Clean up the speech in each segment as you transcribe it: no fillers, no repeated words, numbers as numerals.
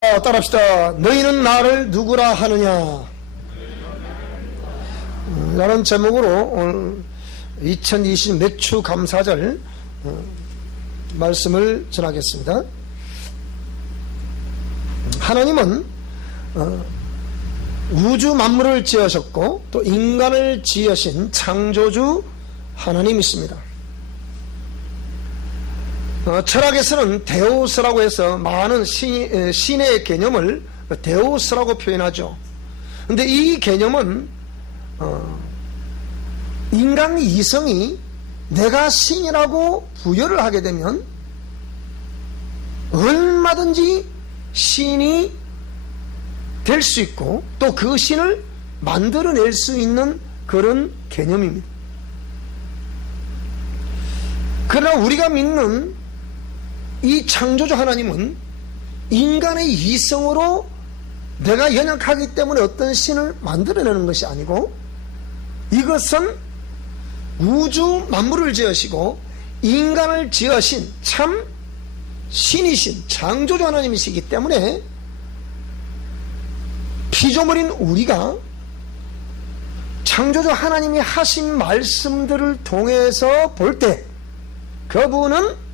따라합시다. 너희는 나를 누구라 하느냐? 라는 제목으로 오늘 2020 매추 감사절 말씀을 전하겠습니다. 하나님은 우주 만물을 지으셨고 또 인간을 지으신 창조주 하나님이십니다. 철학에서는 데우스라고 해서 많은 신의 개념을 데우스라고 표현하죠. 근데 이 개념은 인간 이성이 내가 신이라고 부여를 하게 되면 얼마든지 신이 될 수 있고 또 그 신을 만들어낼 수 있는 그런 개념입니다. 그러나 우리가 믿는 이 창조주 하나님은 인간의 이성으로 내가 연약하기 때문에 어떤 신을 만들어내는 것이 아니고 이것은 우주 만물을 지으시고 인간을 지으신 참 신이신 창조주 하나님이시기 때문에 피조물인 우리가 창조주 하나님이 하신 말씀들을 통해서 볼 때 그분은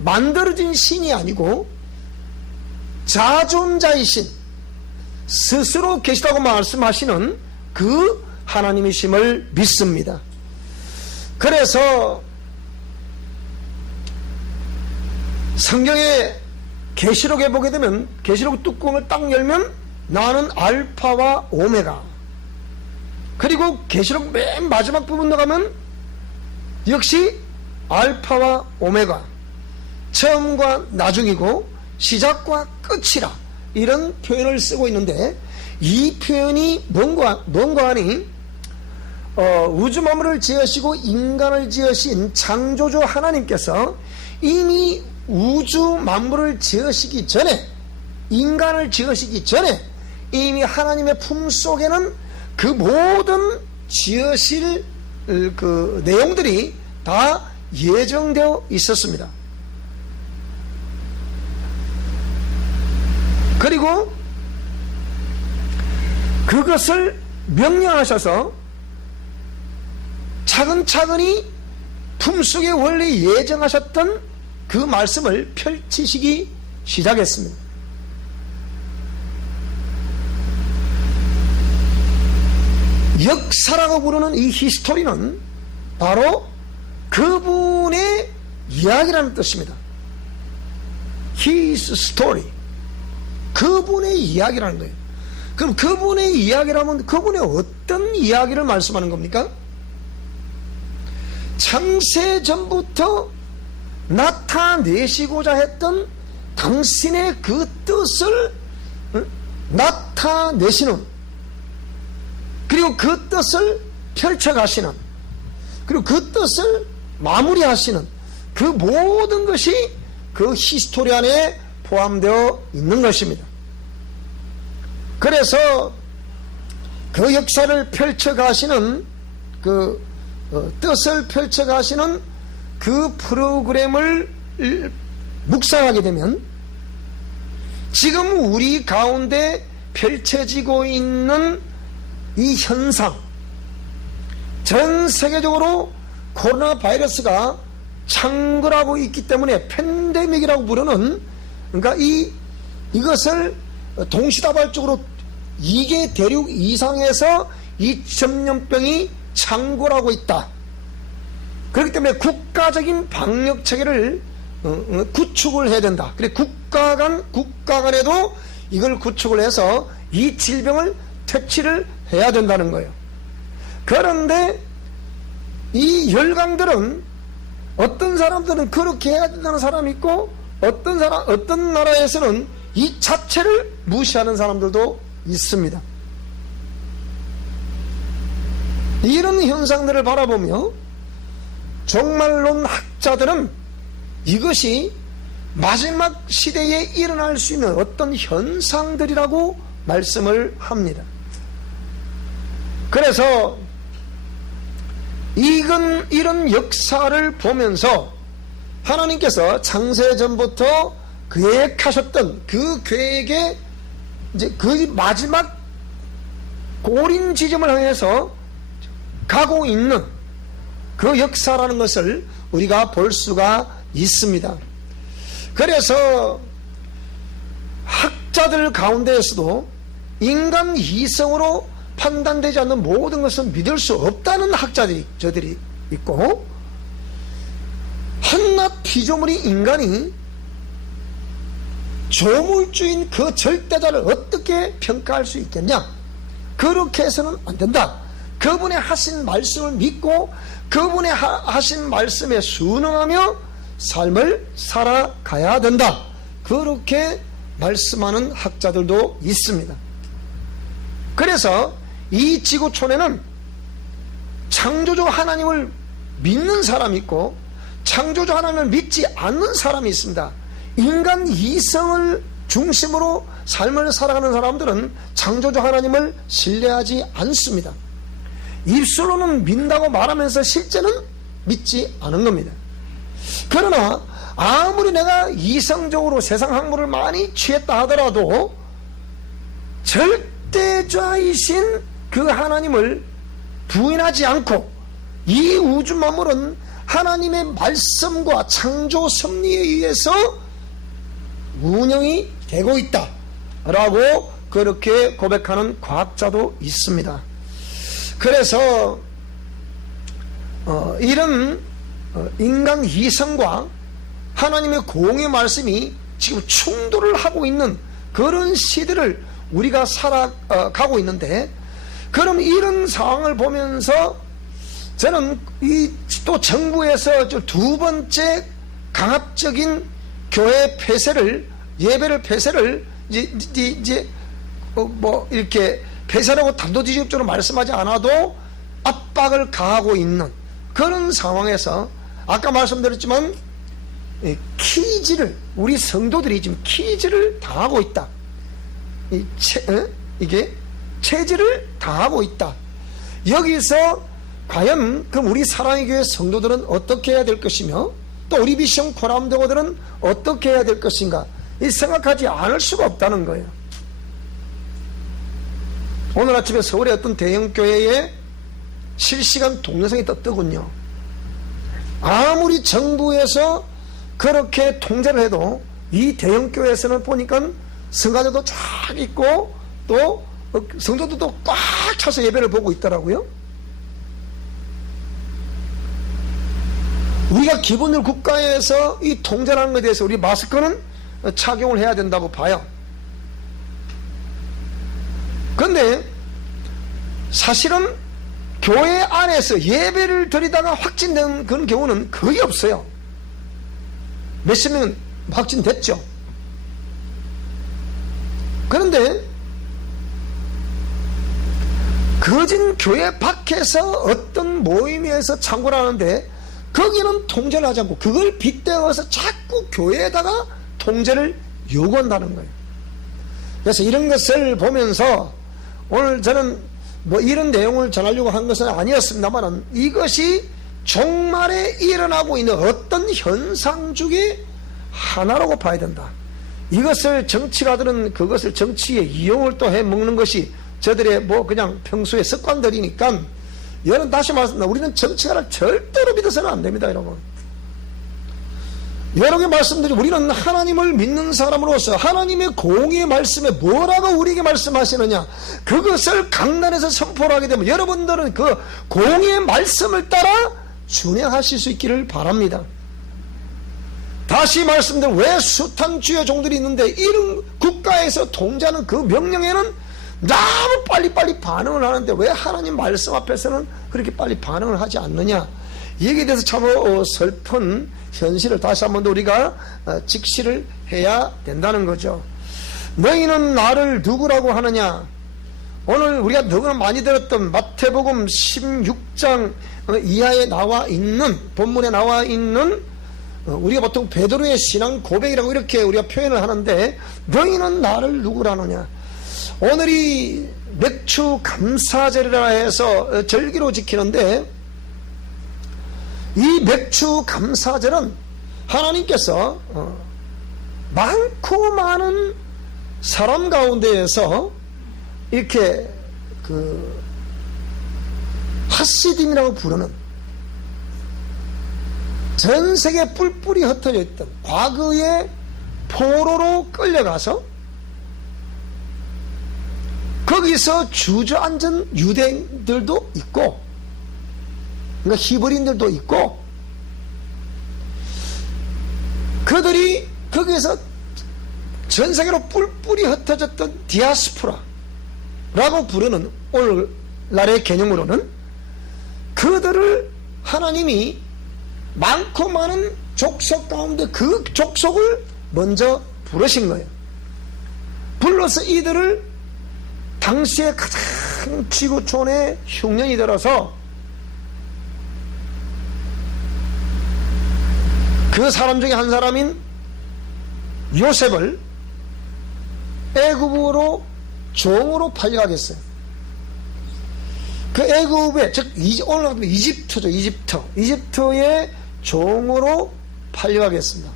만들어진 신이 아니고 자존자이신 스스로 계시다고 말씀하시는 그 하나님이심을 믿습니다. 그래서 성경의 계시록에 보게 되면 계시록 뚜껑을 딱 열면 나는 알파와 오메가, 그리고 계시록 맨 마지막 부분 나가면 역시 알파와 오메가, 처음과 나중이고 시작과 끝이라 이런 표현을 쓰고 있는데 이 표현이 뭔가 하니 우주 만물을 지으시고 인간을 지으신 창조주 하나님께서 이미 우주 만물을 지으시기 전에, 인간을 지으시기 전에 이미 하나님의 품속에는 그 모든 지으실 그 내용들이 다 예정되어 있었습니다. 그리고 그것을 명령하셔서 차근차근히 품속에 원래 예정하셨던 그 말씀을 펼치시기 시작했습니다. 역사라고 부르는 이 히스토리는 바로 그분의 이야기라는 뜻입니다. His story, 그분의 이야기라는 거예요. 그럼 그분의 이야기라면 그분의 어떤 이야기를 말씀하는 겁니까? 창세전부터 나타내시고자 했던 당신의 그 뜻을 나타내시는, 그리고 그 뜻을 펼쳐가시는, 그리고 그 뜻을 마무리하시는 그 모든 것이 그 히스토리 안에 포함되어 있는 것입니다. 그래서 그 역사를 펼쳐가시는 그 뜻을 펼쳐가시는 그 프로그램을 묵상하게 되면 지금 우리 가운데 펼쳐지고 있는 이 현상, 전 세계적으로 코로나 바이러스가 창궐하고 있기 때문에 팬데믹이라고 부르는, 그러니까 이것을 동시다발적으로 2개 대륙 이상에서 2천년병이 창궐하고 있다. 그렇기 때문에 국가적인 방역 체계를 구축을 해야 된다. 그래 국가 간에도 이걸 구축을 해서 이 질병을 퇴치를 해야 된다는 거예요. 그런데 이 열강들은 어떤 사람들은 그렇게 해야 된다는 사람이 있고 어떤 나라에서는 이 자체를 무시하는 사람들도 있습니다. 이런 현상들을 바라보며 종말론 학자들은 이것이 마지막 시대에 일어날 수 있는 어떤 현상들이라고 말씀을 합니다. 그래서 이런 역사를 보면서 하나님께서 창세전부터 계획하셨던 그 계획에 이제 그 마지막 고린 지점을 향해서 가고 있는 그 역사라는 것을 우리가 볼 수가 있습니다. 그래서 학자들 가운데에서도 인간 이성으로 판단되지 않는 모든 것은 믿을 수 없다는 학자들이 있고, 한낱 피조물이 인간이 조물주인 그 절대자를 어떻게 평가할 수 있겠냐? 그렇게 해서는 안 된다. 그분의 하신 말씀을 믿고 그분의 하신 말씀에 순응하며 삶을 살아가야 된다. 그렇게 말씀하는 학자들도 있습니다. 그래서 이 지구촌에는 창조주 하나님을 믿는 사람이 있고 창조주 하나님을 믿지 않는 사람이 있습니다. 인간 이성을 중심으로 삶을 살아가는 사람들은 창조주 하나님을 신뢰하지 않습니다. 입술로는 믿는다고 말하면서 실제는 믿지 않은 겁니다. 그러나 아무리 내가 이성적으로 세상 학문을 많이 취했다 하더라도 절대자이신 그 하나님을 부인하지 않고 이 우주 만물은 하나님의 말씀과 창조 섭리에 의해서 운영이 되고 있다 라고 그렇게 고백하는 과학자도 있습니다. 그래서 이런 인간 이성과 하나님의 공의 말씀이 지금 충돌을 하고 있는 그런 시대를 우리가 살아가고 있는데, 그럼 이런 상황을 보면서 저는 또 정부에서 두 번째 강압적인 교회 폐쇄를, 예배를 폐쇄를 이제 뭐 이렇게 폐쇄라고 단도직입적으로 말씀하지 않아도 압박을 가하고 있는 그런 상황에서 아까 말씀드렸지만 키즈를, 우리 성도들이 지금 키즈를 당하고 있다. 이게 체질을 당하고 있다. 여기서 과연 그럼 우리 사랑의 교회 성도들은 어떻게 해야 될 것이며 또 우리 비숑 코람대고들은 어떻게 해야 될 것인가, 이 생각하지 않을 수가 없다는 거예요. 오늘 아침에 서울의 어떤 대형교회에 실시간 동영상이 떴더군요. 아무리 정부에서 그렇게 통제를 해도 이 대형교회에서는 보니까 성가대도 쫙 있고 또 성도들도 꽉 차서 예배를 보고 있더라고요. 우리가 기본적으로 국가에서 이 통제라는 것에 대해서 우리 마스크는 착용을 해야 된다고 봐요. 그런데 사실은 교회 안에서 예배를 드리다가 확진된 그런 경우는 거의 없어요. 몇십 명은 확진됐죠. 그런데 거진 교회 밖에서 어떤 모임에서 참고를 하는데 거기는 통제를 하지 않고 그걸 빗대어서 자꾸 교회에다가 통제를 요구한다는 거예요. 그래서 이런 것을 보면서 오늘 저는 뭐 이런 내용을 전하려고 한 것은 아니었습니다만 이것이 종말에 일어나고 있는 어떤 현상 중에 하나라고 봐야 된다. 이것을 정치가들은 그것을 정치에 이용을 또 해 먹는 것이 저들의 뭐 그냥 평소의 습관들이니까, 여러분 다시 말씀드립니다. 우리는 정치가를 절대로 믿어서는 안 됩니다, 여러분. 여러 개 말씀드리고 우리는 하나님을 믿는 사람으로서 하나님의 공의의 말씀에 뭐라고 우리에게 말씀하시느냐, 그것을 강단에서 선포를 하게 되면 여러분들은 그 공의의 말씀을 따라 준행하실 수 있기를 바랍니다. 다시 말씀드리면 왜 숱한 주의 종들이 있는데 이런 국가에서 통제하는 그 명령에는 너무 빨리빨리 반응을 하는데 왜 하나님 말씀 앞에서는 그렇게 빨리 반응을 하지 않느냐, 여기에 대해서 참 슬픈 현실을 다시 한 번 더 우리가 직시를 해야 된다는 거죠. 너희는 나를 누구라고 하느냐, 오늘 우리가 너무나 많이 들었던 마태복음 16장 이하에 나와 있는, 본문에 나와 있는 우리가 보통 베드로의 신앙 고백이라고 이렇게 우리가 표현을 하는데, 너희는 나를 누구라느냐. 오늘이 맥주 감사절이라 해서 절기로 지키는데, 이 맥주 감사절은 하나님께서 많고 많은 사람 가운데에서 이렇게 하시딤이라고 부르는 전 세계 뿔뿔이 흩어져 있던 과거의 포로로 끌려가서 거기서 주저앉은 유대인들도 있고, 그러니까 히브리인들도 있고, 그들이 거기에서 전 세계로 뿔뿔이 흩어졌던 디아스포라라고 부르는 오늘날의 개념으로는 그들을 하나님이 많고 많은 족속 가운데 그 족속을 먼저 부르신 거예요. 불러서 이들을 당시에 가장 지구촌의 흉년이 들어서 그 사람 중에 한 사람인 요셉을 애굽으로 종으로 팔려가게 했어요. 그 애굽에, 즉 오늘 이집트죠. 이집트의 종으로 팔려가게 했습니다.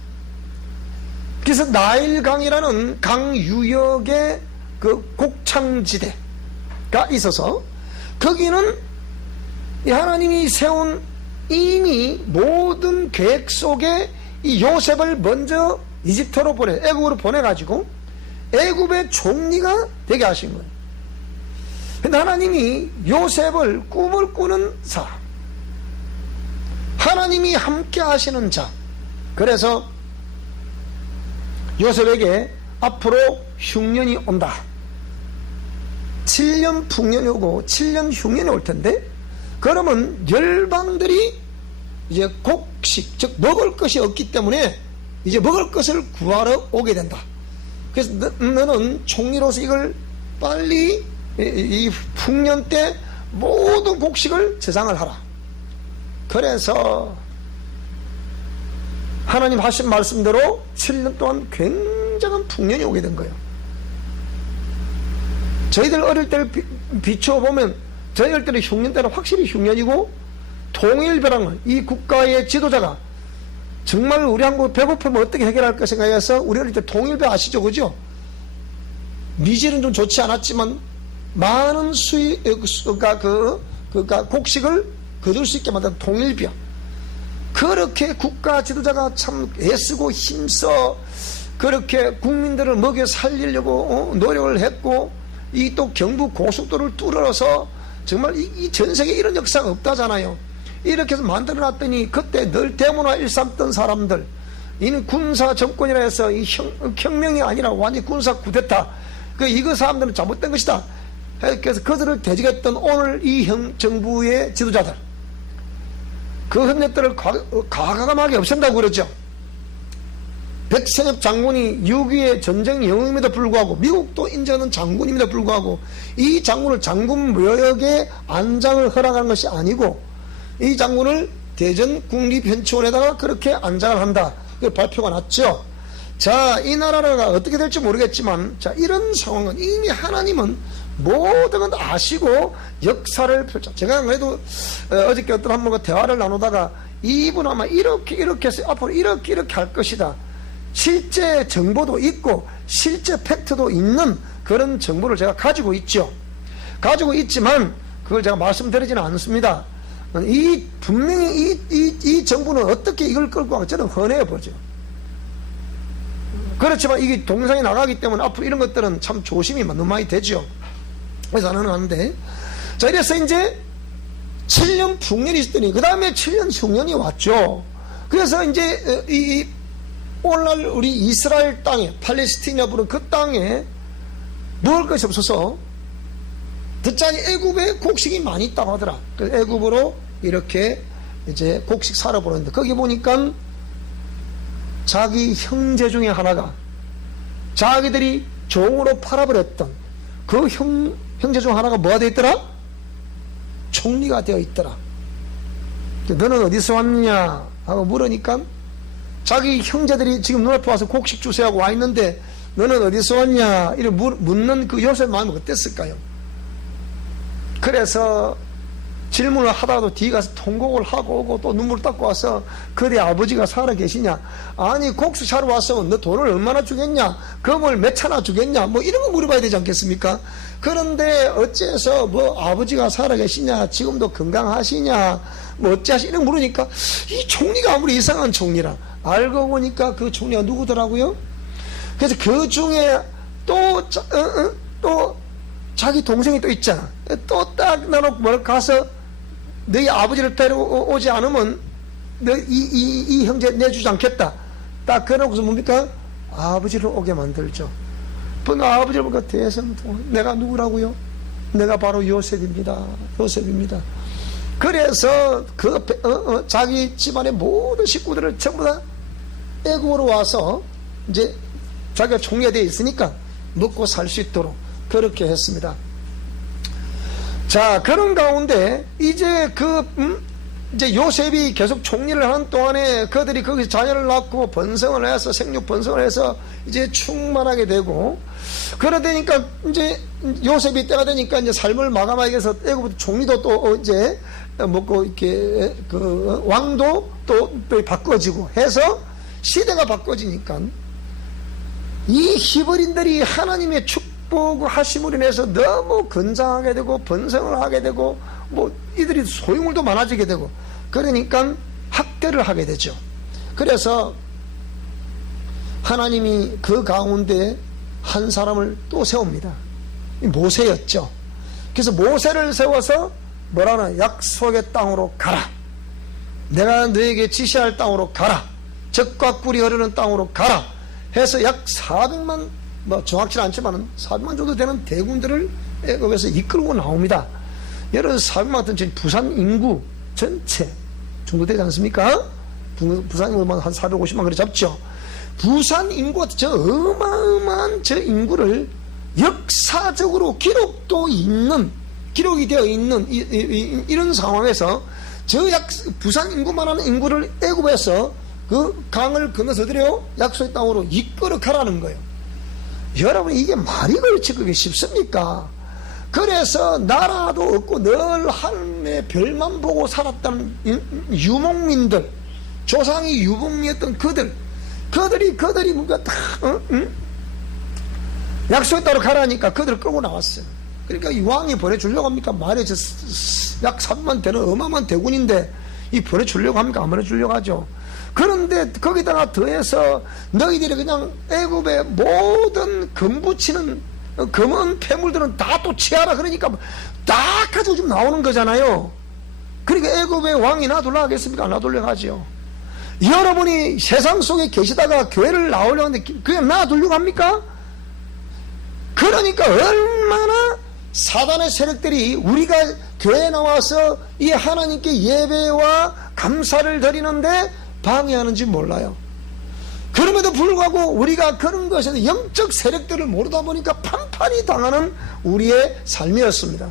그래서 나일강이라는 강 유역의 그 곡창지대가 있어서 거기는 하나님이 세운 이미 모든 계획 속에 이 요셉을 먼저 이집트로 애굽으로 보내가지고 애굽의 총리가 되게 하신 거예요. 근데 하나님이 요셉을 꿈을 꾸는 사람, 하나님이 함께 하시는 자, 그래서 요셉에게 앞으로 흉년이 온다. 7년 풍년이 오고 7년 흉년이 올 텐데, 그러면 열방들이 이제 곡식, 즉 먹을 것이 없기 때문에 이제 먹을 것을 구하러 오게 된다. 그래서 너는 총리로서 이걸 빨리 이 풍년 때 모든 곡식을 저장을 하라. 그래서 하나님 하신 말씀대로 7년 동안 굉장한 풍년이 오게 된 거예요. 저희들 어릴 때를 비춰보면 저희 어릴 때는 흉년 때는 확실히 흉년이고, 통일벼락을 이 국가의 지도자가 정말 우리 한국 배고프면 어떻게 해결할까 생각해서 우리 어릴 때 통일벼 아시죠? 그죠? 미질은 좀 좋지 않았지만 많은 곡식을 거둘 수 있게 만든 통일벼, 그렇게 국가 지도자가 참 애쓰고 힘써 그렇게 국민들을 먹여 살리려고 노력을 했고, 이 또 경부 고속도로를 뚫어서 정말 이 전 세계에 이런 역사가 없다잖아요. 이렇게 해서 만들어 놨더니 그때 늘 대문화 일삼던 사람들, 이는 군사 정권이라 해서 이 혁명이 아니라 완전히 군사 쿠데타, 이거 사람들은 잘못된 것이다. 그래서 그들을 대적했던 오늘 이 정부의 지도자들, 그 협력들을 과감하게 없앤다고 그러죠. 백선엽 장군이 6.2의 전쟁 영웅임에도 불구하고, 미국도 인정하는 장군임에도 불구하고 이 장군을 장군 묘역에 안장을 허락하는 것이 아니고 이 장군을 대전 국립현치원에다가 그렇게 안장을 한다. 발표가 났죠. 자, 이 나라가 어떻게 될지 모르겠지만, 자, 이런 상황은 이미 하나님은 모든 건 아시고 역사를 펼쳐. 제가 그래도 어저께 어떤 한 분과 대화를 나누다가 이분 아마 이렇게 해서 앞으로 이렇게 할 것이다. 실제 정보도 있고 실제 팩트도 있는 그런 정보를 제가 가지고 있죠. 가지고 있지만 그걸 제가 말씀드리지는 않습니다. 분명히 이 정부는 어떻게 이걸 끌고 가고 저는 흔해 보죠. 그렇지만 이게 동영상이 나가기 때문에 앞으로 이런 것들은 참 조심이 너무 많이 되죠. 그래서 안 하는데, 자, 이래서 이제 7년 풍년이 있었더니 그 다음에 7년 흉년이 왔죠. 그래서 이제 오늘날 우리 이스라엘 땅에, 팔레스티나 부른 그 땅에 먹을 것이 없어서 듣자니 애굽에 곡식이 많이 있다고 하더라. 그래서 애굽으로 이렇게 이제 곡식 사러 보는데, 거기 보니까 자기 형제 중에 하나가 자기들이 종으로 팔아버렸던 그 형제 중 하나가 뭐가 되어 있더라? 총리가 되어 있더라. 너는 어디서 왔냐 하고 물으니까 자기 형제들이 지금 눈앞에 와서 곡식 주세요 하고 와 있는데 너는 어디서 왔냐 이렇게 묻는 그 요셉 마음이 어땠을까요? 그래서 질문을 하다가도 뒤에 가서 통곡을 하고 오고 또 눈물 닦고 와서 그대 아버지가 살아 계시냐? 아니 곡수 사러 왔으면 너 돈을 얼마나 주겠냐? 금을 몇 차나 주겠냐? 뭐 이런 거 물어봐야 되지 않겠습니까? 그런데 어째서 뭐 아버지가 살아 계시냐? 지금도 건강하시냐? 뭐 어찌하시 이런 거 물으니까 이 총리가 아무리 이상한 총리라 알고 보니까 그 총리가 누구더라고요? 그래서 그 중에 또 자기 동생이 또 있잖아. 또 딱 나놓고 뭘 가서 너희 아버지를 데려오지 않으면 너 이 형제 내주지 않겠다. 딱 그러고서 뭡니까? 아버지를 오게 만들죠. 아버지를 보니까 대성 내가 누구라고요? 내가 바로 요셉입니다. 요셉입니다. 그래서 자기 집안의 모든 식구들을 전부 다 애굽으로 와서 이제 자기가 총리가 되어 있으니까 먹고 살 수 있도록 그렇게 했습니다. 자, 그런 가운데 이제 이제 요셉이 계속 총리를 하는 동안에 그들이 거기서 자녀를 낳고 번성을 해서 생육 번성을 해서 이제 충만하게 되고 그러다니까 이제 요셉이 때가 되니까 이제 삶을 마감하기 위해서 애굽 총리도 또 이제 먹고 이렇게 그 왕도 또 바꿔지고 해서 시대가 바꿔지니까 이 히브리인들이 하나님의 축복 하심으로 인해서 너무 건장하게 되고 번성을 하게 되고 뭐 이들이 소유물도 많아지게 되고 그러니까 학대를 하게 되죠. 그래서 하나님이 그 가운데 한 사람을 또 세웁니다. 모세였죠. 그래서 모세를 세워서 뭐라나 약속의 땅으로 가라. 내가 너에게 지시할 땅으로 가라. 젖과 꿀이 흐르는 땅으로 가라. 해서 약 400만 뭐 정확치는 않지만 400만 정도 되는 대군들을 애굽에서 이끌고 나옵니다. 예를 들어서 400만 같은 부산 인구 전체 정도 되지 않습니까? 부산 인구만 한 450만 그래 잡죠. 부산 인구 저 어마어마한 저 인구를 역사적으로 기록이 되어 있는 이런 상황에서 저 부산 인구만 하는 인구를 애굽에서 그 강을 건너서 드려 약속의 땅으로 이끌어 가라는 거예요. 여러분 이게 말이 그렇지 그게 쉽습니까? 그래서 나라도 없고 늘 하늘의 별만 보고 살았던 유목민들, 조상이 유목민이었던 그들이 뭔가 다 약속의 땅으로 가라니까 그들을 끌고 나왔어요. 그러니까 이 왕이 보내주려고 합니까? 말에 약 3만 되는 어마어마한 대군인데 이 보내주려고 합니까? 안 보내주려고 하죠. 그런데 거기다가 더해서 너희들이 그냥 애굽의 모든 금붙이는 금은 폐물들은 다 또 취하라 그러니까 다 가지고 좀 나오는 거잖아요. 그러니까 애굽의 왕이 놔둘라 하겠습니까? 안 놔둘려 하죠. 여러분이 세상 속에 계시다가 교회를 나오려고 하는데 그냥 놔두려고 합니까? 그러니까 얼마나 사단의 세력들이 우리가 교회에 나와서 이 하나님께 예배와 감사를 드리는데 방해하는지 몰라요. 그럼에도 불구하고 우리가 그런 것에서 영적 세력들을 모르다 보니까 판판이 당하는 우리의 삶이었습니다.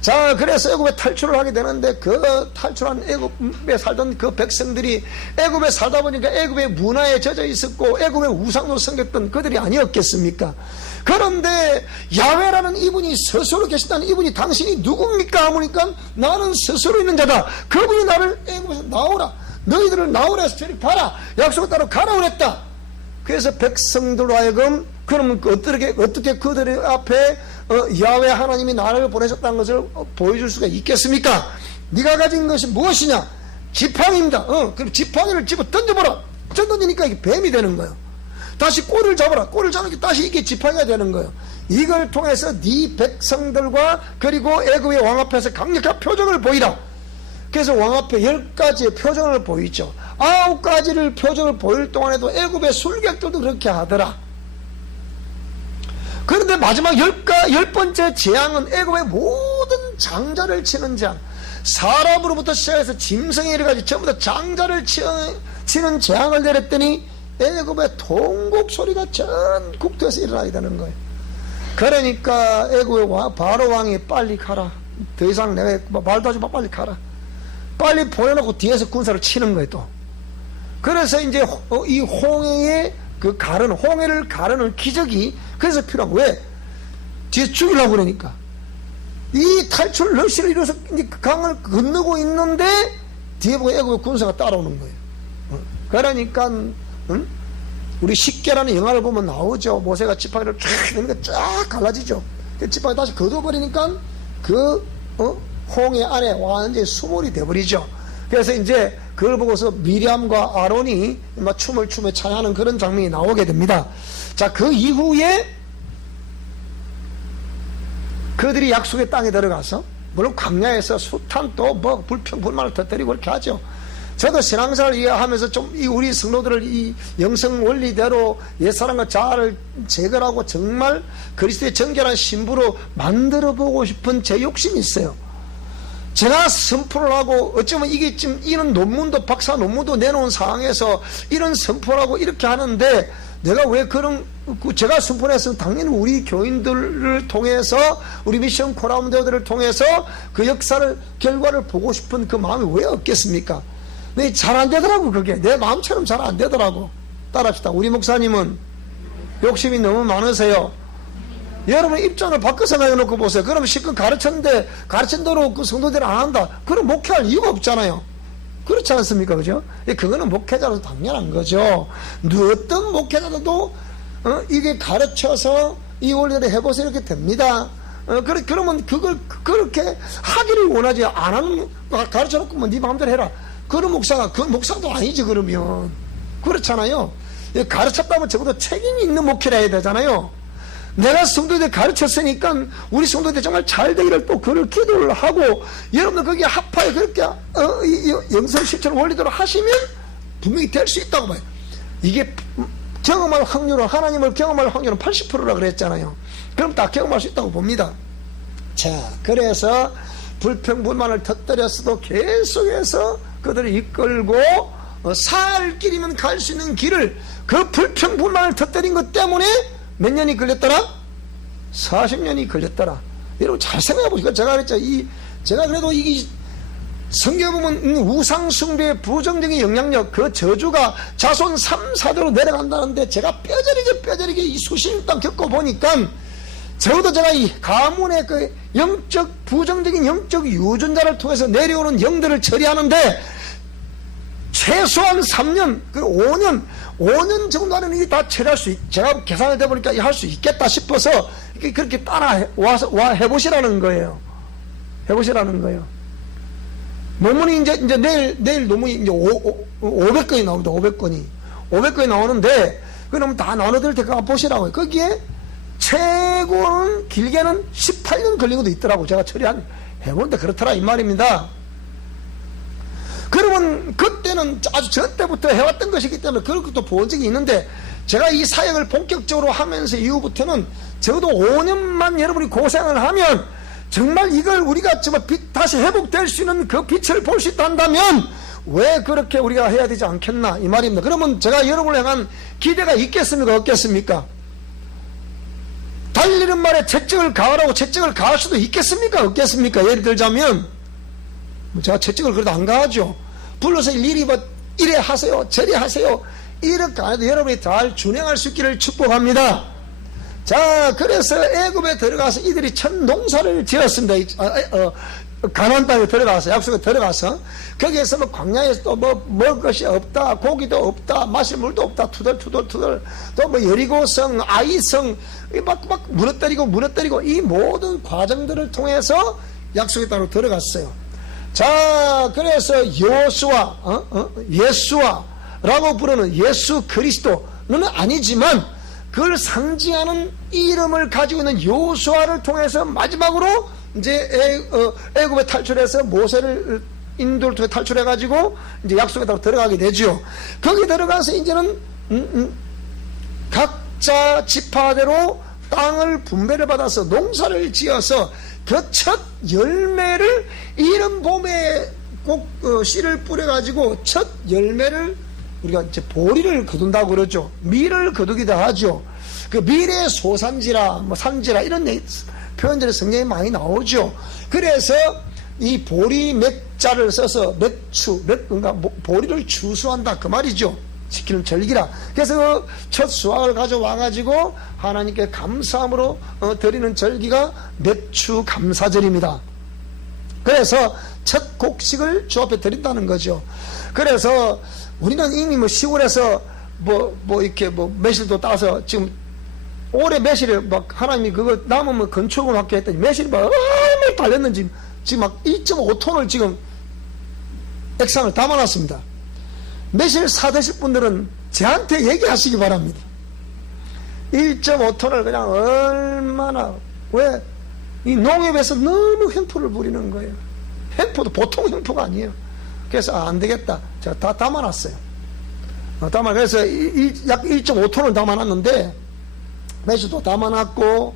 자, 그래서 애굽에 탈출을 하게 되는데 그 탈출한 애굽에 살던 그 백성들이 애굽에 살다 보니까 애굽의 문화에 젖어 있었고 애굽의 우상으로 섬겼던 그들이 아니었겠습니까? 그런데 야훼라는 이분이 스스로 계신다는 이분이 당신이 누굽니까? 하니까 나는 스스로 있는 자다. 그분이 나를 애굽에서 나오라. 너희들을 나오라 해서 저리 봐라. 약속을 따라 가라 그랬다. 그래서 백성들로 하여금 그러면 어떻게 그들 앞에 야훼 하나님이 나를 보내셨다는 것을 보여줄 수가 있겠습니까? 네가 가진 것이 무엇이냐? 지팡이입니다. 그럼 지팡이를 집어 던져보라. 던지니까 이게 뱀이 되는 거예요. 다시 꼴을 잡아라. 꼴을 잡으니까 다시 이게 지팡이가 되는 거예요. 이걸 통해서 네 백성들과 그리고 애굽의 왕 앞에서 강력한 표정을 보이라. 그래서 왕 앞에 10가지의 표정을 보이죠. 9가지를 표정을 보일 동안에도 애굽의 술객들도 그렇게 하더라. 그런데 마지막 10번째 재앙은 애굽의 모든 장자를 치는 재앙, 사람으로부터 시작해서 짐승에 이르까지 전부 다 장자를 치는 재앙을 내렸더니 애굽의 통곡 소리가 전 국토에서 일어나게 되는 거예요. 그러니까 애굽의 바로 왕이 빨리 가라. 더 이상 내가 말도 하지 마. 빨리 가라. 빨리 보내놓고 뒤에서 군사를 치는 거예요 또. 그래서 이제 이 홍해의 홍해를 가르는 기적이 그래서 필요한 거예요. 왜? 뒤에서 죽이려고 그러니까. 이 탈출 러시를 이뤄서 이제 강을 건너고 있는데 뒤에 보고 애국의 군사가 따라오는 거예요. 그러니까 우리 십계라는 영화를 보면 나오죠. 모세가 지팡이를 쫙 내니까 쫙 갈라지죠. 그 지팡이 다시 걷어버리니까 홍해 안에 완전히 수몰이 돼버리죠. 그래서 이제 그걸 보고서 미리암과 아론이 막 춤을 추며 찬양하는 그런 장면이 나오게 됩니다. 자, 그 이후에 그들이 약속의 땅에 들어가서 물론 광야에서 숱한 또 뭐 불평불만을 터뜨리고 그렇게 하죠. 저도 신앙생활을 이해하면서 좀 우리 성도들을 이 영성 원리대로 옛사람과 자아를 제거하고 정말 그리스도의 정결한 신부로 만들어 보고 싶은 제 욕심이 있어요. 제가 선포를 하고 어쩌면 이게 지금 이런 논문도 박사 논문도 내놓은 상황에서 이런 선포를 하고 이렇게 하는데 내가 왜 그런 제가 선포했으면 당연히 우리 교인들을 통해서 우리 미션 코라운데어들을 통해서 그 역사를 결과를 보고 싶은 그 마음이 왜 없겠습니까? 근데 잘 안 되더라고. 그게 내 마음처럼 잘 안 되더라고. 따라합시다. 우리 목사님은 욕심이 너무 많으세요. 여러분 입장을 바꿔 생각해놓고 보세요. 그럼 실컷 가르쳤는데 가르친 대로 그 성도들이 안 한다. 그럼 목회할 이유가 없잖아요. 그렇지 않습니까? 그죠? 그거는 목회자로서 당연한 거죠. 어떤 목회자도 이게 가르쳐서 이 원리를 해보세요 이렇게 됩니다. 그러면 그걸 그렇게 하기를 원하지 안 하는 가르쳐놓고 뭐 네 마음대로 해라. 그런 목사가 그 목사도 아니지 그러면. 그렇잖아요. 가르쳤다면 적어도 책임이 있는 목회를 해야 되잖아요. 내가 성도들 가르쳤으니까 우리 성도들 정말 잘 되기를 또 그를 기도를 하고 여러분들 거기에 합하여 그렇게 영성 실천 원리대로 하시면 분명히 될 수 있다고 봐요. 이게 경험할 확률은 하나님을 경험할 확률은 80%라 그랬잖아요. 그럼 다 경험할 수 있다고 봅니다. 자, 그래서 불평불만을 터뜨렸어도 계속해서 그들을 이끌고 살 길이면 갈 수 있는 길을 그 불평불만을 터뜨린 것 때문에 몇 년이 걸렸더라? 40년이 걸렸더라. 여러분 잘 생각해 보시고 제가 그랬죠. 제가 그래도 이 성경에 보면 우상숭배의 부정적인 영향력 그 저주가 자손 3, 4대로 내려간다는데 제가 뼈저리게 이 수십 년 동안 겪어보니까 적어도 제가 이 가문의 그 부정적인 영적 유전자를 통해서 내려오는 영들을 처리하는데 최소한 3년, 5년 정도는 이게 다 처리할 수 제가 계산을 해보니까 할 수 있겠다 싶어서 그렇게 따라와서 해보시라는 거예요. 해보시라는 거예요. 논문이 이제 내일 논문이 이제 500건이 나옵니다. 500건이 나오는데, 그럼 다 나눠드릴 테니까 보시라고요. 거기에 최고는 길게는 18년 걸린 것도 있더라고. 제가 해보는데 그렇더라. 이 말입니다. 그러면 그때는 아주 전 때부터 해왔던 것이기 때문에 그런 것도 본 적이 있는데 제가 이 사역을 본격적으로 하면서 이후부터는 적어도 5년만 여러분이 고생을 하면 정말 이걸 우리가 다시 회복될 수 있는 그 빛을 볼 수 있다면 왜 그렇게 우리가 해야 되지 않겠나 이 말입니다. 그러면 제가 여러분을 향한 기대가 있겠습니까? 없겠습니까? 달리는 말에 채찍을 가하라고 채찍을 가할 수도 있겠습니까? 없겠습니까? 예를 들자면 제가 채찍을 그래도 안 가하죠. 불러서 일일이 뭐 이래 하세요 저래 하세요 이렇게 안 해도 여러분이 잘 준행할 수 있기를 축복합니다. 자, 그래서 애굽에 들어가서 이들이 첫 농사를 지었습니다. 가나안 땅에 들어가서 약속에 들어가서 거기에서 뭐 광야에서 또 뭐 먹을 것이 없다, 고기도 없다, 마실 물도 없다, 투덜 또 뭐 여리고성, 아이성 막 무너뜨리고 이 모든 과정들을 통해서 약속의 땅으로 들어갔어요. 자, 그래서 예수와라고 부르는 예수 그리스도는 아니지만 그걸 상징하는 이름을 가지고 있는 요수아를 통해서 마지막으로 이제 애굽에 탈출해서 모세를 인도를 통해 탈출해가지고 이제 약속에 들어가게 되죠. 거기 들어가서 이제는 각자 지파대로 땅을 분배를 받아서 농사를 지어서 그 첫 열매를 이른 봄에 꼭 씨를 뿌려가지고 첫 열매를 우리가 이제 보리를 거둔다고 그러죠. 밀을 거두기도 하죠. 그 밀의 소산지라 뭐 산지라 이런 표현들이 성경에 많이 나오죠. 그래서 이 보리 맥자를 써서 그러니까 보리를 추수한다 그 말이죠. 지키는 절기라. 그래서 첫 수확을 가져와가지고 하나님께 감사함으로 드리는 절기가 맥주 감사절입니다. 그래서 첫 곡식을 주 앞에 드린다는 거죠. 그래서 우리는 이미 뭐 시골에서 이렇게 매실도 따서 지금 올해 매실에 막 하나님이 그거 남으면 건축을 받게 했더니 매실이 막 얼마나 달렸는지 지금 막 1.5톤을 지금 액상을 담아놨습니다. 매실 사드실 분들은 저한테 얘기하시기 바랍니다. 1.5톤을 그냥 얼마나, 왜? 이 농협에서 너무 횡포를 부리는 거예요. 횡포도 보통 횡포가 아니에요. 그래서 안 되겠다. 제가 다 담아놨어요. 그래서 약 1.5톤을 담아놨는데 매실도 담아놨고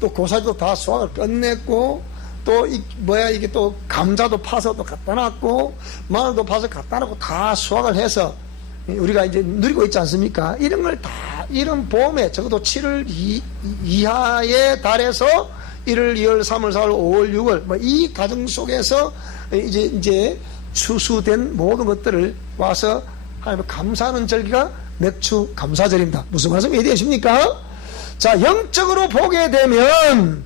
또 고사리도 다 수확을 끝냈고 또 이게 또 감자도 파서 또 갖다 놨고 마늘도 파서 갖다 놓고 다 수확을 해서 우리가 이제 누리고 있지 않습니까? 이런 걸 다 이런 봄에 적어도 7월 이하에 달해서 1월, 2월, 3월, 4월, 5월, 6월 이 과정 속에서 이제 추수된 모든 것들을 와서 하나님 감사하는 절기가 맥주 감사절입니다. 무슨 말씀 이해되십니까? 자, 영적으로 보게 되면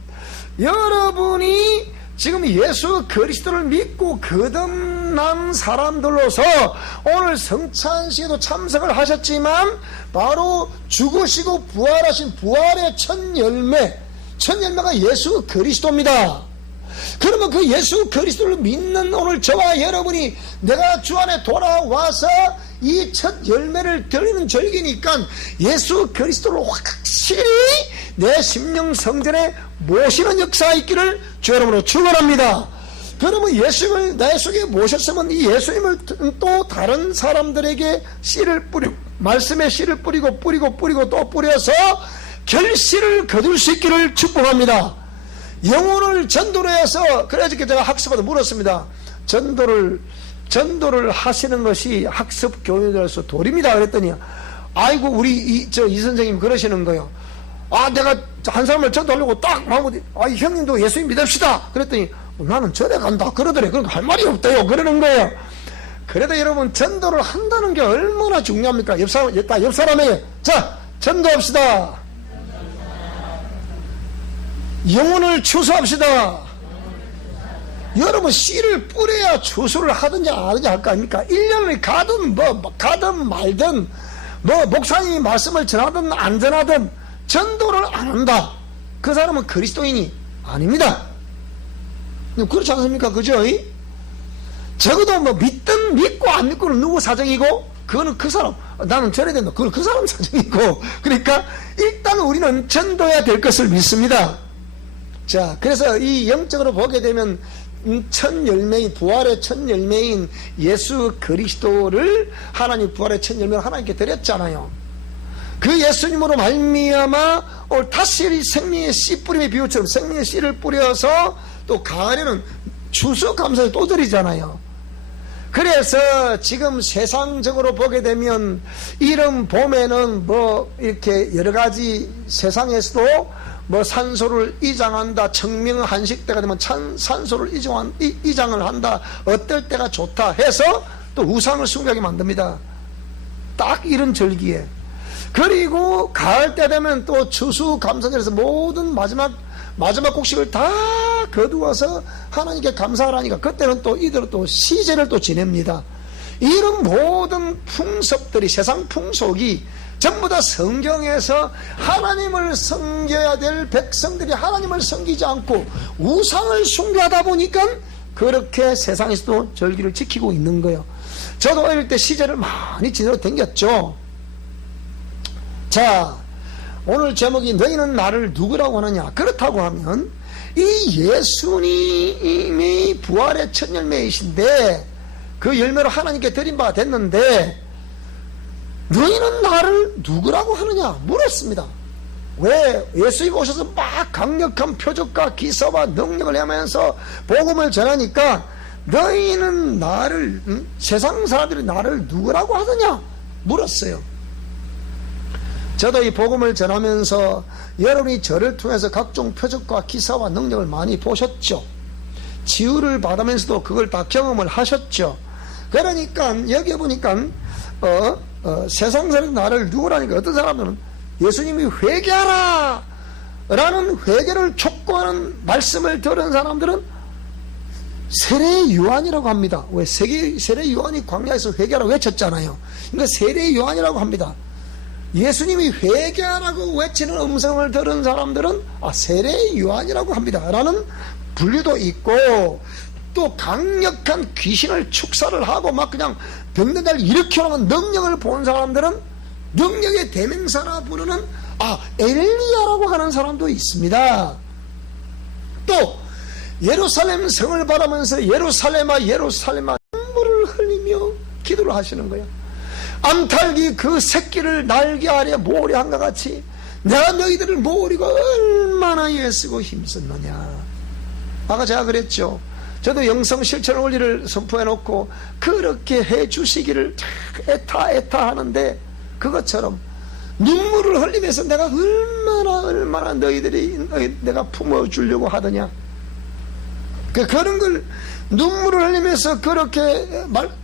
여러분이 지금 예수 그리스도를 믿고 거듭난 사람들로서 오늘 성찬식에도 참석을 하셨지만 바로 죽으시고 부활하신 부활의 첫 열매가 예수 그리스도입니다. 그러면 그 예수 그리스도를 믿는 오늘 저와 여러분이 내가 주 안에 돌아와서 이 첫 열매를 드리는 절기니까 예수 그리스도를 확실히 내 심령 성전에 모시는 역사가 있기를 주 여러분으로 축원합니다. 그러면 예수님을 내 속에 모셨으면 이 예수님을 또 다른 사람들에게 씨를 뿌리고 말씀에 씨를 뿌리고 또 뿌려서 결실을 거둘 수 있기를 축복합니다. 영혼을 전도로 해서 그래서 제가 학습하다 물었습니다. 전도를 하시는 것이 학습 교육으로서 도리입니다. 그랬더니 아이고 우리 이 선생님이 그러시는 거예요. 내가 한 사람을 전도하려고 딱 마음으로 형님도 예수님 믿읍시다. 그랬더니 나는 절에 간다 그러더래. 그러니까 할 말이 없대요. 그러는 거예요. 그래도 여러분 전도를 한다는 게 얼마나 중요합니까? 옆 사람에게 자 전도합시다. 영혼을 추수합시다. 여러분 씨를 뿌려야 추수를 하든지 안 하든지 할 거 아닙니까? 1년을 가든 말든 목사님이 말씀을 전하든 안 전하든 전도를 안 한다. 그 사람은 그리스도인이 아닙니다. 그렇지 않습니까? 그죠? 적어도 믿든 믿고 안 믿고는 누구 사정이고 그거는 그 사람 나는 전해야 된다. 그건 그 사람 사정이고 그러니까 일단 우리는 전도해야 될 것을 믿습니다. 자, 그래서 이 영적으로 보게 되면 첫 열매인 부활의 첫 열매인 예수 그리스도를 하나님 부활의 첫 열매를 하나님께 드렸잖아요. 그 예수님으로 말미암아 오늘 다시 생명의 씨 뿌림의 비유처럼 생명의 씨를 뿌려서 또 가을에는 추수감사를 또 드리잖아요. 그래서 지금 세상적으로 보게 되면 이런 봄에는 이렇게 여러 가지 세상에서도 산소를 이장한다, 청명 한식 때가 되면 산소를 이장을 한다, 어떨 때가 좋다 해서 또 우상을 숭배하게 만듭니다. 딱 이런 절기에. 그리고 가을 때 되면 또 추수감사절에서 모든 마지막 곡식을 다 거두어서 하나님께 감사하라니까 그때는 또 이들은 또 시제를 또 지냅니다. 이런 모든 풍습들이 세상 풍속이 전부 다 성경에서 하나님을 섬겨야 될 백성들이 하나님을 섬기지 않고 우상을 숭배하다 보니까 그렇게 세상에서도 절기를 지키고 있는 거예요. 저도 어릴 때 시제를 많이 지내러 다녔죠. 자, 오늘 제목이 너희는 나를 누구라고 하느냐. 그렇다고 하면 이 예수님이 부활의 첫 열매이신데 그 열매로 하나님께 드린 바가 됐는데 너희는 나를 누구라고 하느냐 물었습니다. 왜? 예수님이 오셔서 막 강력한 표적과 기사와 능력을 하면서 복음을 전하니까 너희는 나를 세상 사람들이 나를 누구라고 하느냐 물었어요. 저도 이 복음을 전하면서 여러분이 저를 통해서 각종 표적과 기사와 능력을 많이 보셨죠. 치유를 받으면서도 그걸 다 경험을 하셨죠. 그러니까 여기 보니까 세상 사람 나를 누구라니까 어떤 사람들은 예수님이 회개하라 라는 회개를 촉구하는 말씀을 들은 사람들은 세례 요한이라고 합니다. 왜? 세례 요한이 광야에서 회개하라고 외쳤잖아요. 그러니까 세례 요한이라고 합니다. 예수님이 회개하라고 외치는 음성을 들은 사람들은 세례 요한이라고 합니다 라는 분류도 있고, 또 강력한 귀신을 축사를 하고 막 그냥 병든 자를 일으켜나가는 능력을 본 사람들은 능력의 대명사라 부르는 엘리야라고 하는 사람도 있습니다. 또 예루살렘 성을 바라면서 예루살렘아 예루살렘아 눈물을 흘리며 기도를 하시는 거야. 암탉이 그 새끼를 날개 아래 모으려한것 같이 내가 너희들을 모으리고 얼마나 애쓰고 힘썼느냐. 아까 제가 그랬죠. 저도 영성 실천 원리를 선포해 놓고 그렇게 해 주시기를 애타 하는데, 그것처럼 눈물을 흘리면서 내가 얼마나 너희들이 내가 품어주려고 하더냐. 그런 걸 눈물을 흘리면서 그렇게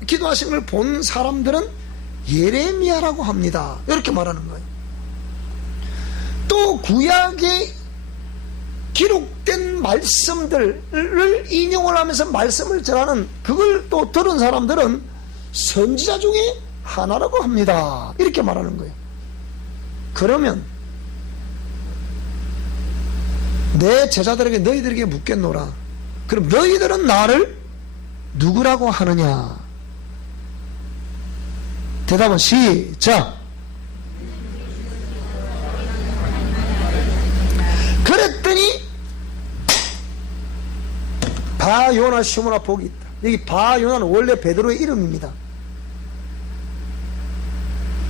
기도하신 걸 본 사람들은 예레미야라고 합니다. 이렇게 말하는 거예요. 또 구약에 기록된 말씀들을 인용을 하면서 말씀을 전하는 그걸 또 들은 사람들은 선지자 중에 하나라고 합니다. 이렇게 말하는 거예요. 그러면 내 제자들에게 너희들에게 묻겠노라. 그럼 너희들은 나를 누구라고 하느냐? 대답은 시작. 그랬더니 바요나 시모나 복이 있다. 여기 바요나는 원래 베드로의 이름입니다.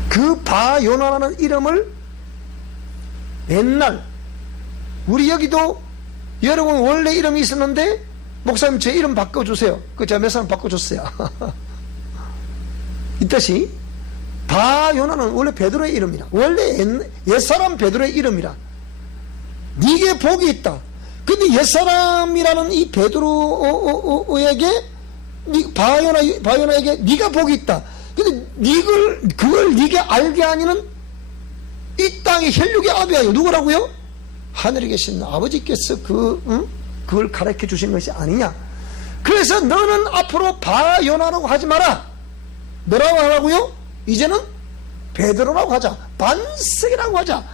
그 바요나라는 이름을 옛날 우리 여기도 여러분 원래 이름이 있었는데 목사님 제 이름 바꿔주세요. 제가 몇 사람 바꿔줬어요. 이 뜻이 바요나는 원래 베드로의 이름이라, 원래 옛사람 베드로의 이름이라 네게 복이 있다. 근데 옛사람이라는 이 베드로에게 바요나에게 네가 복이 있다. 근데 그걸 네가 알게 하니는 이 땅의 혈육의 아비하여 누구라고요? 하늘에 계신 아버지께서 그걸 가르쳐 주신 것이 아니냐. 그래서 너는 앞으로 바요나라고 하지 마라. 뭐라고 하라고요? 이제는 베드로라고 하자. 반석이라고 하자.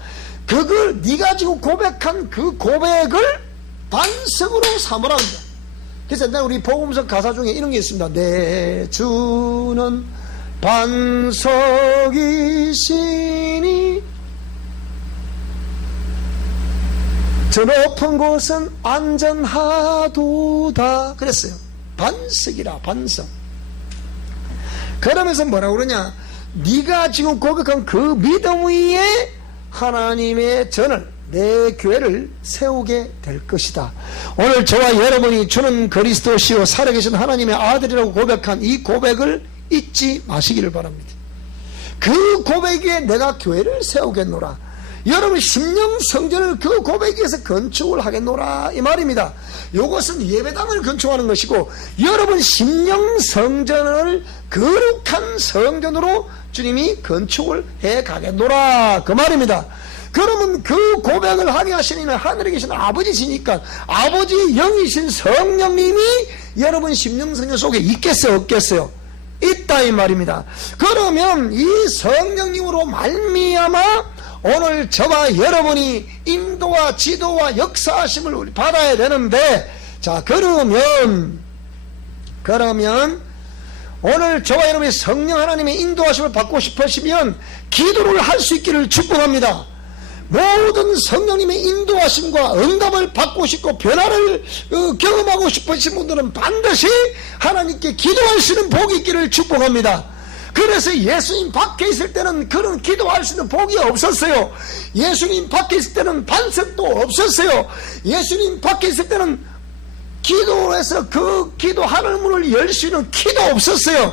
그걸 네가 지금 고백한 그 고백을 반석으로 삼으라 한다. 그래서 옛날 우리 복음서 가사 중에 이런 게 있습니다. 내 주는 반석이시니 저 높은 곳은 안전하도다 그랬어요. 반석이라, 반석. 그러면서 뭐라고 그러냐, 네가 지금 고백한 그 믿음 위에 하나님의 전을, 내 교회를 세우게 될 것이다. 오늘 저와 여러분이 주는 그리스도시요 살아계신 하나님의 아들이라고 고백한 이 고백을 잊지 마시기를 바랍니다. 그 고백에 내가 교회를 세우겠노라. 여러분 심령 성전을 그 고백에서 건축을 하겠노라 이 말입니다. 이것은 예배당을 건축하는 것이고, 여러분 심령 성전을 거룩한 성전으로 주님이 건축을 해 가겠노라 그 말입니다. 그러면 그 고백을 하게 하신 이는 하늘에 계신 아버지시니까 아버지의 영이신 성령님이 여러분 심령 성전 속에 있겠어요 없겠어요? 있다 이 말입니다. 그러면 이 성령님으로 말미암아 오늘 저와 여러분이 인도와 지도와 역사하심을 우리 받아야 되는데, 자 그러면 오늘 저와 여러분이 성령 하나님의 인도하심을 받고 싶으시면 기도를 할 수 있기를 축복합니다. 모든 성령님의 인도하심과 응답을 받고 싶고 변화를 경험하고 싶으신 분들은 반드시 하나님께 기도할 수 있는 복이 있기를 축복합니다. 그래서 예수님 밖에 있을 때는 그런 기도할 수 있는 복이 없었어요. 예수님 밖에 있을 때는 반석도 없었어요. 예수님 밖에 있을 때는 기도해서 그 기도 하늘문을 열 수 있는 키도 없었어요.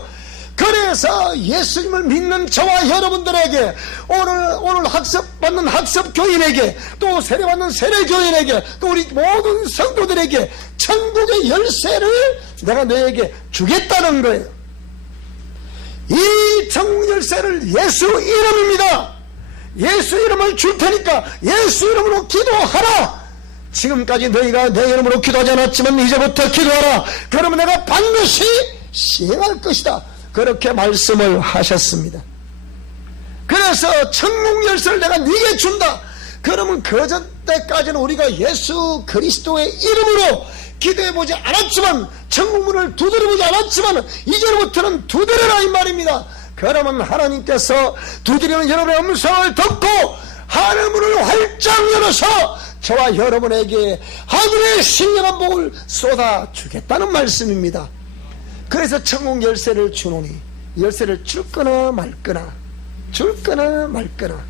그래서 예수님을 믿는 저와 여러분들에게, 오늘 학습받는 학습교인에게, 또 세례받는 세례교인에게, 또 우리 모든 성도들에게 천국의 열쇠를 내가 너에게 주겠다는 거예요. 이 천국 열쇠를 예수 이름입니다. 예수 이름을 줄 테니까 예수 이름으로 기도하라. 지금까지 너희가 내 이름으로 기도하지 않았지만 이제부터 기도하라. 그러면 내가 반드시 시행할 것이다. 그렇게 말씀을 하셨습니다. 그래서 천국 열쇠를 내가 네게 준다. 그러면 그전 때까지는 우리가 예수 그리스도의 이름으로 기도해보지 않았지만, 천국문을 두드려보지 않았지만 이제부터는 두드려라 이 말입니다. 그러면 하나님께서 두드리는 여러분의 음성을 듣고 하늘문을 활짝 열어서 저와 여러분에게 하늘의 신령한 복을 쏟아주겠다는 말씀입니다. 그래서 천국 열쇠를 주노니, 열쇠를 줄 거나 말 거나, 줄 거나 말 거나.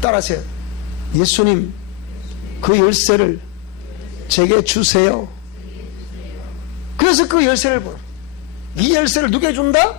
따라하세요. 예수님, 그 열쇠를 제게 주세요. 그래서 그 열쇠를 이 열쇠를 누구에게 준다?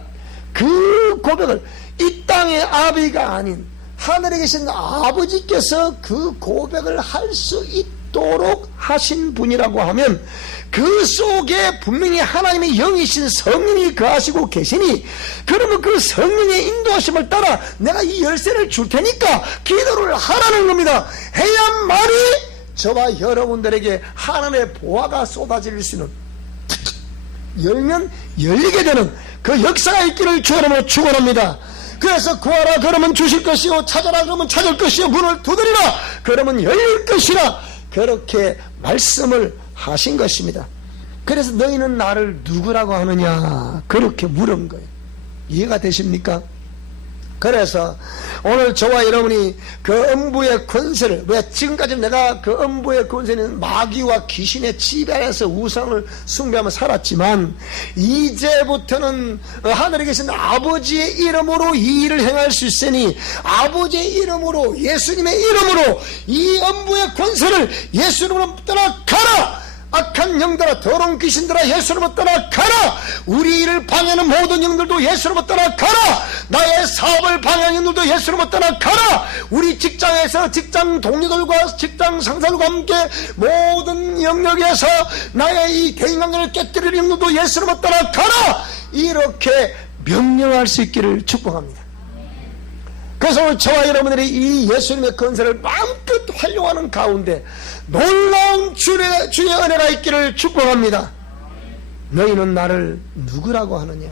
그 고백을 이 땅의 아비가 아닌 하늘에 계신 아버지께서 그 고백을 할 수 있도록 하신 분이라고 하면, 그 속에 분명히 하나님의 영이신 성령이 거하시고 계시니, 그러면 그 성령의 인도하심을 따라 내가 이 열쇠를 줄 테니까 기도를 하라는 겁니다. 해야만이 저와 여러분들에게 하나님의 보화가 쏟아질 수 있는, 열면 열리게 되는 그 역사가 있기를 주님으로 축원합니다. 그래서 구하라 그러면 주실 것이요, 찾아라 그러면 찾을 것이요, 문을 두드리라 그러면 열릴 것이라, 그렇게 말씀을 하신 것입니다. 그래서 너희는 나를 누구라고 하느냐 그렇게 물은 거예요. 이해가 되십니까? 그래서 오늘 저와 여러분이 그 음부의 권세를, 왜 지금까지 내가 그 음부의 권세는 마귀와 귀신의 지배하에서 우상을 숭배하며 살았지만, 이제부터는 하늘에 계신 아버지의 이름으로 이 일을 행할 수 있으니, 아버지의 이름으로, 예수님의 이름으로 이 음부의 권세를 예수 이름으로 떠나가라. 악한 영들아, 더러운 귀신들아, 예수로부터 떠나가라. 우리 일을 방해하는 모든 영들도 예수로부터 떠나가라. 나의 사업을 방해하는 영들도 예수로부터 떠나가라. 우리 직장에서 직장 동료들과 직장 상사들과 함께 모든 영역에서 나의 이 대인관계를 깨뜨리는 영들도 예수로부터 떠나가라. 이렇게 명령할 수 있기를 축복합니다. 그래서 오늘 저와 여러분들이 이 예수님의 권세를 마음껏 활용하는 가운데 놀라운 주의 은혜가 있기를 축복합니다. 너희는 나를 누구라고 하느냐?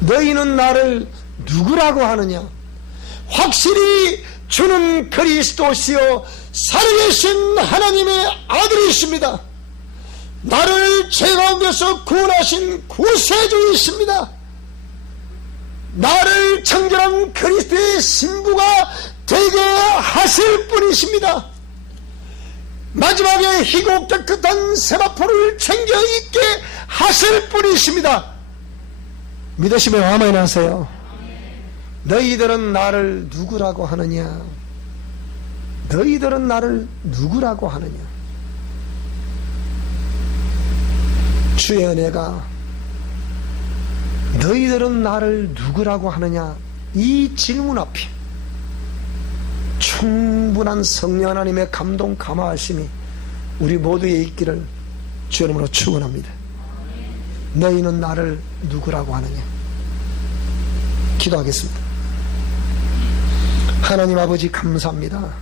너희는 나를 누구라고 하느냐? 확실히 주는 그리스도시요 살아계신 하나님의 아들이십니다. 나를 죄 가운데서 구원하신 구세주이십니다. 나를 청결한 그리스도의 신부가 되게 하실 분이십니다. 마지막에 희고 깨끗한 세마포를 챙겨 입게 하실 분이십니다. 믿으시면 아멘 하세요. 너희들은 나를 누구라고 하느냐? 너희들은 나를 누구라고 하느냐? 주의 은혜가 너희들은 나를 누구라고 하느냐? 이 질문 앞에 충분한 성령 하나님의 감동 감화하심이 우리 모두에 있기를 주의 이름으로 축원합니다. 너희는 나를 누구라고 하느냐? 기도하겠습니다. 하나님 아버지 감사합니다.